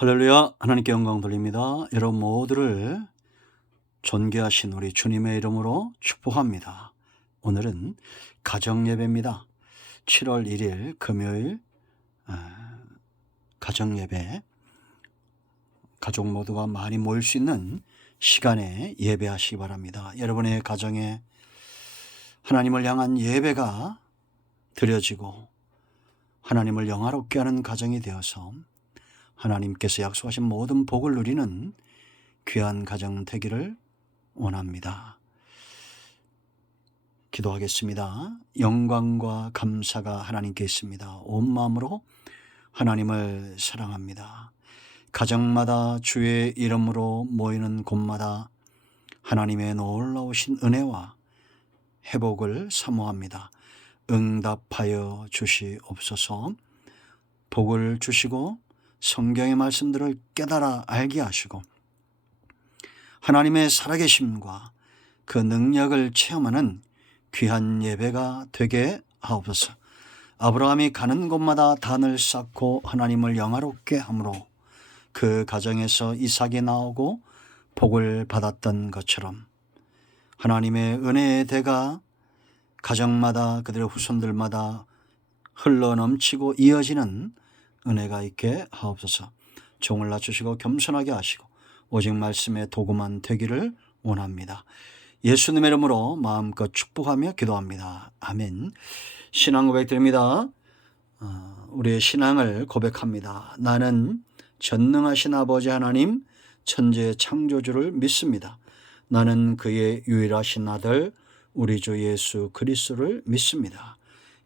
할렐루야 하나님께 영광 돌립니다. 여러분 모두를 존귀하신 우리 주님의 이름으로 축복합니다. 오늘은 가정예배입니다. 7월 1일 금요일 아, 가정예배 가족 모두가 많이 모일 수 있는 시간에 예배하시기 바랍니다. 여러분의 가정에 하나님을 향한 예배가 드려지고 하나님을 영화롭게 하는 가정이 되어서 하나님께서 약속하신 모든 복을 누리는 귀한 가정 되기를 원합니다. 기도하겠습니다. 영광과 감사가 하나님께 있습니다. 온 마음으로 하나님을 사랑합니다. 가정마다 주의 이름으로 모이는 곳마다 하나님의 놀라우신 은혜와 회복을 사모합니다. 응답하여 주시옵소서 복을 주시고 성경의 말씀들을 깨달아 알게 하시고 하나님의 살아계심과 그 능력을 체험하는 귀한 예배가 되게 하옵소서. 아브라함이 가는 곳마다 단을 쌓고 하나님을 영화롭게 함으로 그 가정에서 이삭이 나오고 복을 받았던 것처럼 하나님의 은혜의 대가 가정마다 그들의 후손들마다 흘러 넘치고 이어지는 은혜가 있게 하옵소서. 종을 낮추시고 겸손하게 하시고 오직 말씀의 도구만 되기를 원합니다. 예수님의 이름으로 마음껏 축복하며 기도합니다. 아멘. 신앙 고백드립니다. 어, 우리의 신앙을 고백합니다. 나는 전능하신 아버지 하나님 천재 창조주를 믿습니다. 나는 그의 유일하신 아들 우리 주 예수 그리스도를 믿습니다.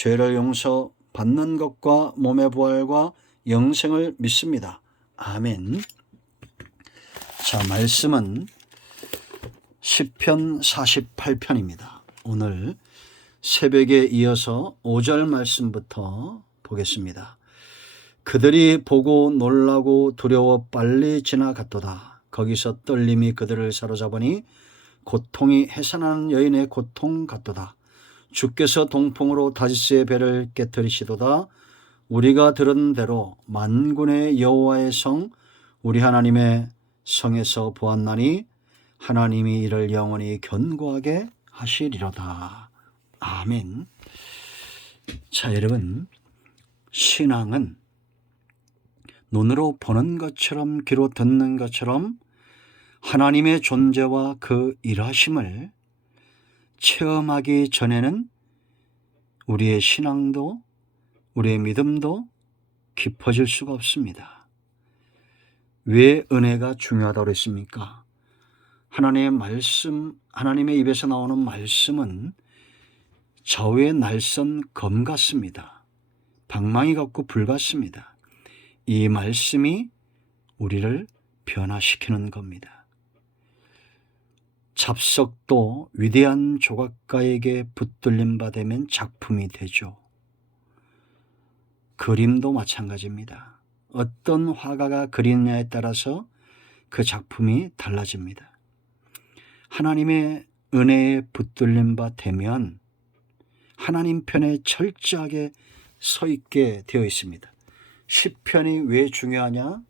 죄를 용서 받는 것과 몸의 부활과 영생을 믿습니다. 아멘. 자, 말씀은 10편 48편입니다. 오늘 새벽에 이어서 5절 말씀부터 보겠습니다. 그들이 보고 놀라고 두려워 빨리 지나갔도다. 거기서 떨림이 그들을 사로잡으니 고통이 해산하는 여인의 고통 같도다. 주께서 동풍으로 다시스의 배를 깨뜨리시도다. 우리가 들은 대로 만군의 여호와의 성 우리 하나님의 성에서 보았나니 하나님이 이를 영원히 견고하게 하시리로다. 아멘. 자, 여러분. 신앙은 눈으로 보는 것처럼 귀로 듣는 것처럼 하나님의 존재와 그 일하심을 체험하기 전에는 우리의 신앙도 우리의 믿음도 깊어질 수가 없습니다. 왜 은혜가 중요하다고 그랬습니까? 하나님의 말씀, 하나님의 입에서 나오는 말씀은 저의 날선 검 같습니다. 방망이 같고 불 같습니다. 이 말씀이 우리를 변화시키는 겁니다. 잡석도 위대한 조각가에게 붙들림 받으면 작품이 되죠. 그림도 마찬가지입니다. 어떤 화가가 그리느냐에 따라서 그 작품이 달라집니다. 하나님의 은혜에 붙들림 바 되면 하나님 편에 철저하게 서 있게 되어 있습니다. 시편이 왜 중요하냐?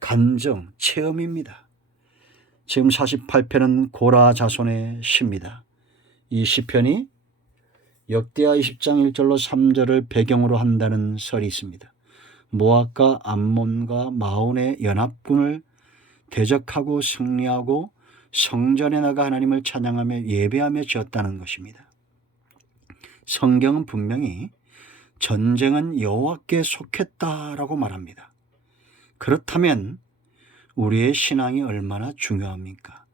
감정, 체험입니다. 지금 48편은 고라 자손의 시입니다. 이 시편이 역대하 20장 1절로 3절을 배경으로 한다는 설이 있습니다. 모압과 암몬과 마온의 연합군을 대적하고 승리하고 성전에 나가 하나님을 찬양하며 예배하며 지었다는 것입니다. 성경은 분명히 전쟁은 여호와께 속했다라고 말합니다. 그렇다면 우리의 신앙이 얼마나 중요합니까?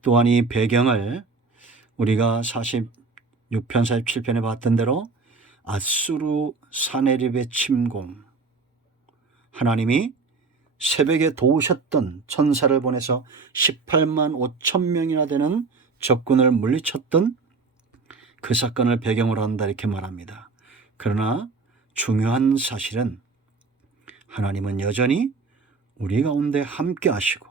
또한 이 배경을 우리가 46편, 47편에 봤던 대로 아수르 사네립의 침공, 하나님이 새벽에 도우셨던 천사를 보내서 18만 5천 명이나 되는 적군을 물리쳤던 그 사건을 배경으로 한다 이렇게 말합니다. 그러나 중요한 사실은 하나님은 여전히 우리 가운데 함께 하시고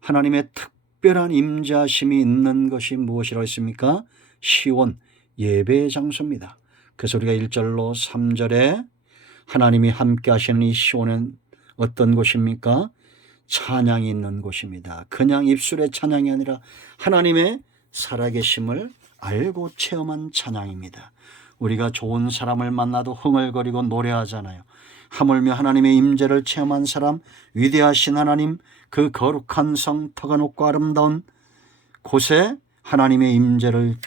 하나님의 특별한 임자심이 있는 것이 무엇이라고 했습니까? 시온 예배의 장소입니다. 그래서 우리가 1절로 3절에 하나님이 함께 하시는 이 시온은 어떤 곳입니까? 찬양이 있는 곳입니다. 그냥 입술의 찬양이 아니라 하나님의 살아계심을 알고 체험한 찬양입니다. 우리가 좋은 사람을 만나도 흥얼거리고 노래하잖아요. 하물며 하나님의 임재를 체험한 사람, 위대하신 하나님, 그 거룩한 성, 터가 높고 아름다운 곳에 하나님의 임재를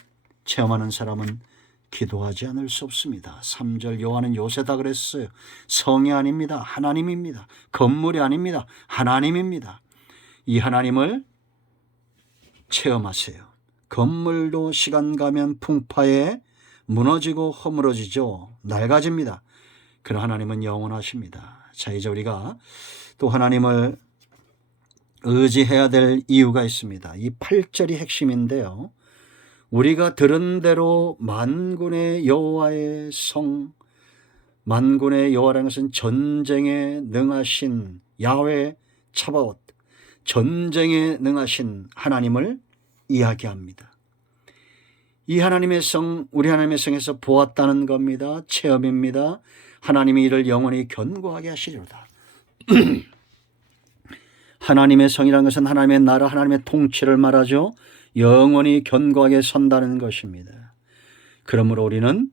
체험하는 사람은 기도하지 않을 수 없습니다. 3절 요한은 요새다 그랬어요. 성이 아닙니다. 하나님입니다. 건물이 아닙니다. 하나님입니다. 이 하나님을 체험하세요. 건물도 시간 가면 풍파에 무너지고 허물어지죠. 낡아집니다. 그러나 하나님은 영원하십니다. 자, 이제 우리가 또 하나님을 의지해야 될 이유가 있습니다. 이 8절이 핵심인데요. 우리가 들은 대로 만군의 여호와의 성 만군의 여호와라는 것은 전쟁에 능하신 야훼 차바옷 전쟁에 능하신 하나님을 이야기합니다. 이 하나님의 성 우리 하나님의 성에서 보았다는 겁니다. 체험입니다. 하나님이 이를 영원히 견고하게 하시리로다. 하나님의 성이라는 것은 하나님의 나라, 하나님의 통치를 말하죠. 영원히 견고하게 선다는 것입니다. 그러므로 우리는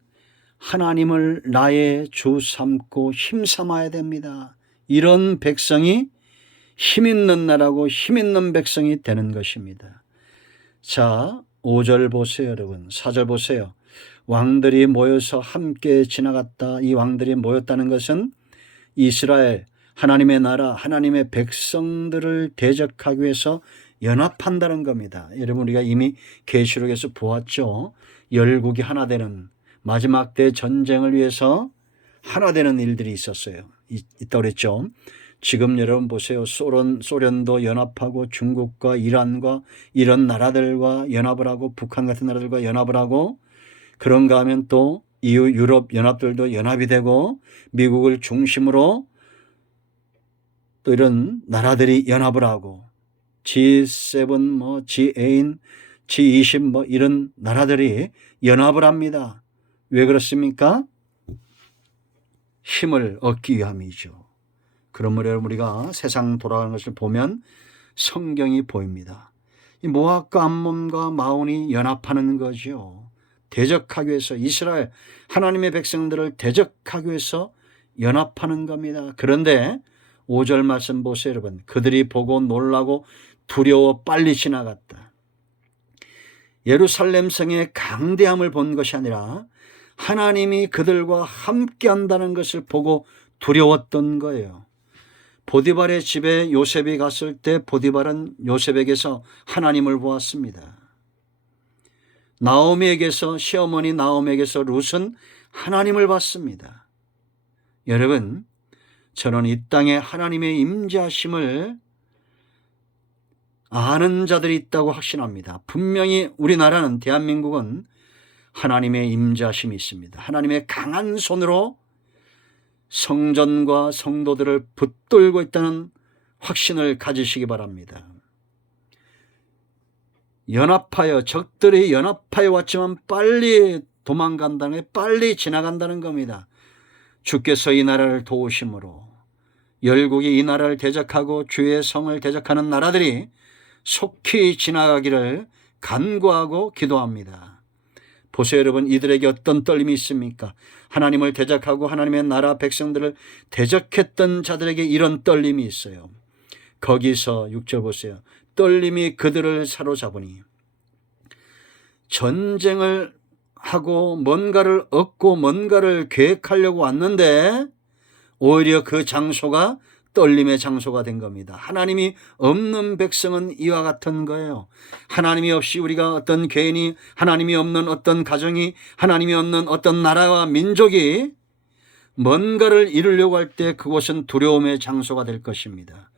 하나님을 나의 주 삼고 힘 삼아야 됩니다. 이런 백성이 힘 있는 나라고 힘 있는 백성이 되는 것입니다. 자, 5절 보세요, 여러분. 4절 보세요. 왕들이 모여서 함께 지나갔다. 이 왕들이 모였다는 것은 이스라엘, 하나님의 나라, 하나님의 백성들을 대적하기 위해서 연합한다는 겁니다. 여러분 우리가 이미 계시록에서 보았죠. 열국이 하나 되는 마지막 때 전쟁을 위해서 하나 되는 일들이 있었어요. 있다 그랬죠. 지금 여러분 보세요. 소련, 소련도 연합하고 중국과 이란과 이런 나라들과 연합을 하고 북한 같은 나라들과 연합을 하고 그런가 하면 또 EU 유럽 연합들도 연합이 되고 미국을 중심으로 또 이런 나라들이 연합을 하고 G7 뭐 G8 G20 뭐 이런 나라들이 연합을 합니다. 왜 그렇습니까? 힘을 얻기 위함이죠. 그러므로 우리가 세상 돌아가는 것을 보면 성경이 보입니다. 이 모압과 암몬과 마온이 연합하는 거죠. 대적하기 위해서 이스라엘 하나님의 백성들을 대적하기 위해서 연합하는 겁니다. 그런데 5절 말씀 보세요, 여러분. 그들이 보고 놀라고 두려워 빨리 지나갔다. 예루살렘 성의 강대함을 본 것이 아니라 하나님이 그들과 함께 한다는 것을 보고 두려웠던 거예요. 보디발의 집에 요셉이 갔을 때 보디발은 요셉에게서 하나님을 보았습니다. 나오미에게서 시어머니 나오미에게서 룻은 하나님을 봤습니다. 여러분, 저는 이 땅에 하나님의 임재하심을 아는 자들이 있다고 확신합니다. 분명히 우리나라는 대한민국은 하나님의 임재하심이 있습니다. 하나님의 강한 손으로 성전과 성도들을 붙들고 있다는 확신을 가지시기 바랍니다. 연합하여 적들이 연합하여 왔지만 빨리 도망간다는 빨리 지나간다는 겁니다. 주께서 이 나라를 도우심으로 열국이 이 나라를 대적하고 주의 성을 대적하는 나라들이 속히 지나가기를 간구하고 기도합니다. 보세요, 여러분. 이들에게 어떤 떨림이 있습니까? 하나님을 대적하고 하나님의 나라 백성들을 대적했던 자들에게 이런 떨림이 있어요. 거기서 6절 보세요. 떨림이 그들을 사로잡으니 전쟁을 하고 뭔가를 얻고 뭔가를 계획하려고 왔는데 오히려 그 장소가 떨림의 장소가 된 겁니다. 하나님이 없는 백성은 이와 같은 거예요. 하나님이 없이 우리가 어떤 개인이 하나님이 없는 어떤 가정이 하나님이 없는 어떤 나라와 민족이 뭔가를 이루려고 할 때 그곳은 두려움의 장소가 될 것입니다.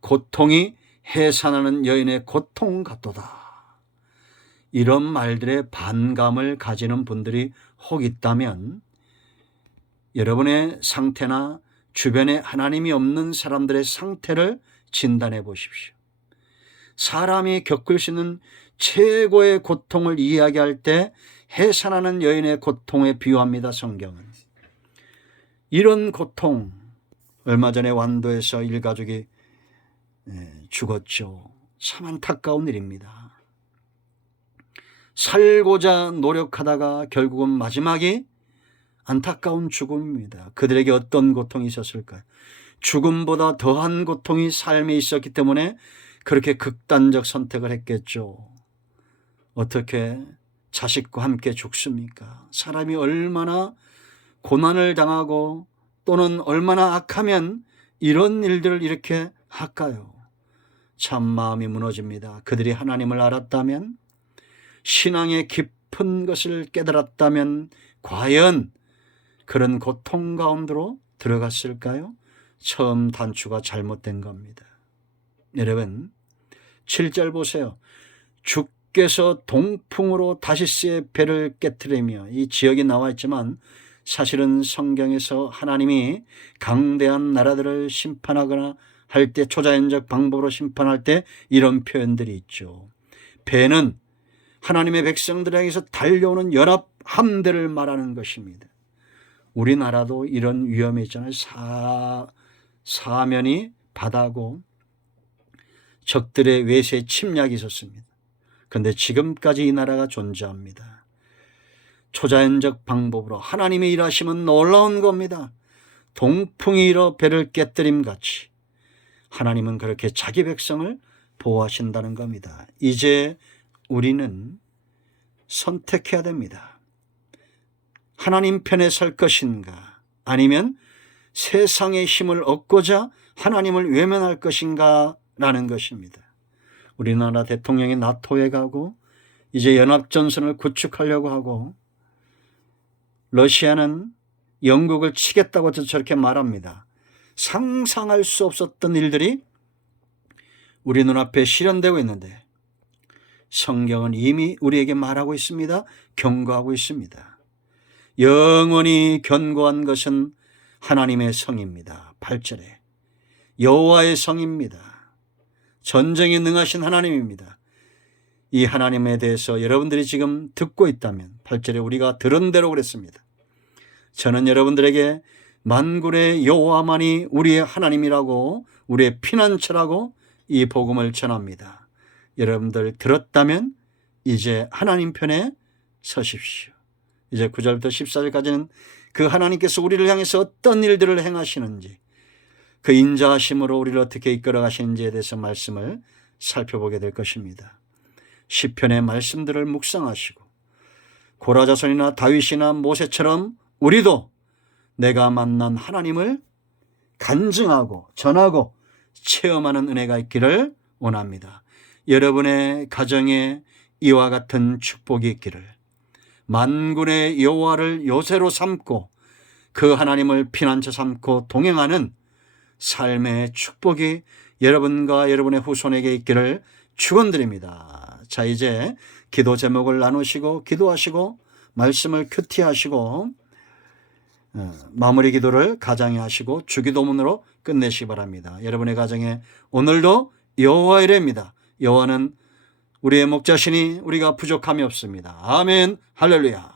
고통이 해산하는 여인의 고통 같도다. 이런 말들의 반감을 가지는 분들이 혹 있다면 여러분의 상태나 주변에 하나님이 없는 사람들의 상태를 진단해 보십시오. 사람이 겪을 수 있는 최고의 고통을 이야기할 때 해산하는 여인의 고통에 비유합니다. 성경은. 이런 고통 얼마 전에 완도에서 일가족이 예, 죽었죠. 참 안타까운 일입니다. 살고자 노력하다가 결국은 마지막이 안타까운 죽음입니다. 그들에게 어떤 고통이 있었을까요? 죽음보다 더한 고통이 삶에 있었기 때문에 그렇게 극단적 선택을 했겠죠. 어떻게 자식과 함께 죽습니까? 사람이 얼마나 고난을 당하고 또는 얼마나 악하면 이런 일들을 이렇게 할까요? 참 마음이 무너집니다. 그들이 하나님을 알았다면 신앙의 깊은 것을 깨달았다면 과연 그런 고통 가운데로 들어갔을까요? 처음 단추가 잘못된 겁니다. 여러분, 7절 보세요. 주께서 동풍으로 다시스의 배를 깨뜨리며 이 지역이 나와 있지만 사실은 성경에서 하나님이 강대한 나라들을 심판하거나 할 때 초자연적 방법으로 심판할 때 이런 표현들이 있죠. 배는 하나님의 백성들 향해서 달려오는 연합 함대를 말하는 것입니다. 우리나라도 이런 위험이 있잖아요. 사, 사면이 바다고 적들의 외세 침략이 있었습니다. 그런데 지금까지 이 나라가 존재합니다. 초자연적 방법으로 하나님의 일하심은 놀라운 겁니다. 동풍이 일어 배를 깨뜨림 같이 하나님은 그렇게 자기 백성을 보호하신다는 겁니다. 이제 우리는 선택해야 됩니다. 하나님 편에 설 것인가 아니면 세상의 힘을 얻고자 하나님을 외면할 것인가 라는 것입니다. 우리나라 대통령이 나토에 가고 이제 연합전선을 구축하려고 하고 러시아는 영국을 치겠다고 저렇게 말합니다. 상상할 수 없었던 일들이 우리 눈앞에 실현되고 있는데 성경은 이미 우리에게 말하고 있습니다. 경고하고 있습니다. 영원히 견고한 것은 하나님의 성입니다. 8절에 여호와의 성입니다. 전쟁에 능하신 하나님입니다. 이 하나님에 대해서 여러분들이 지금 듣고 있다면 8절에 우리가 들은 대로 그랬습니다. 저는 여러분들에게 만군의 여호와만이 우리의 하나님이라고 우리의 피난처라고 이 복음을 전합니다. 여러분들 들었다면 이제 하나님 편에 서십시오. 이제 9절부터 14절까지는 그 하나님께서 우리를 향해서 어떤 일들을 행하시는지 그 인자하심으로 우리를 어떻게 이끌어 가시는지에 대해서 말씀을 살펴보게 될 것입니다. 시편의 말씀들을 묵상하시고 고라자손이나 다윗이나 모세처럼 우리도 내가 만난 하나님을 간증하고 전하고 체험하는 은혜가 있기를 원합니다. 여러분의 가정에 이와 같은 축복이 있기를 만군의 여호와를 요새로 삼고 그 하나님을 피난처 삼고 동행하는 삶의 축복이 여러분과 여러분의 후손에게 있기를 축원드립니다. 자 이제 기도 제목을 나누시고 기도하시고 말씀을 큐티하시고 어, 마무리 기도를 가장에 하시고 주기도문으로 끝내시기 바랍니다. 여러분의 가정에 오늘도 여호와 이래입니다. 여호와는 우리의 목자시니 우리가 부족함이 없습니다. 아멘 할렐루야.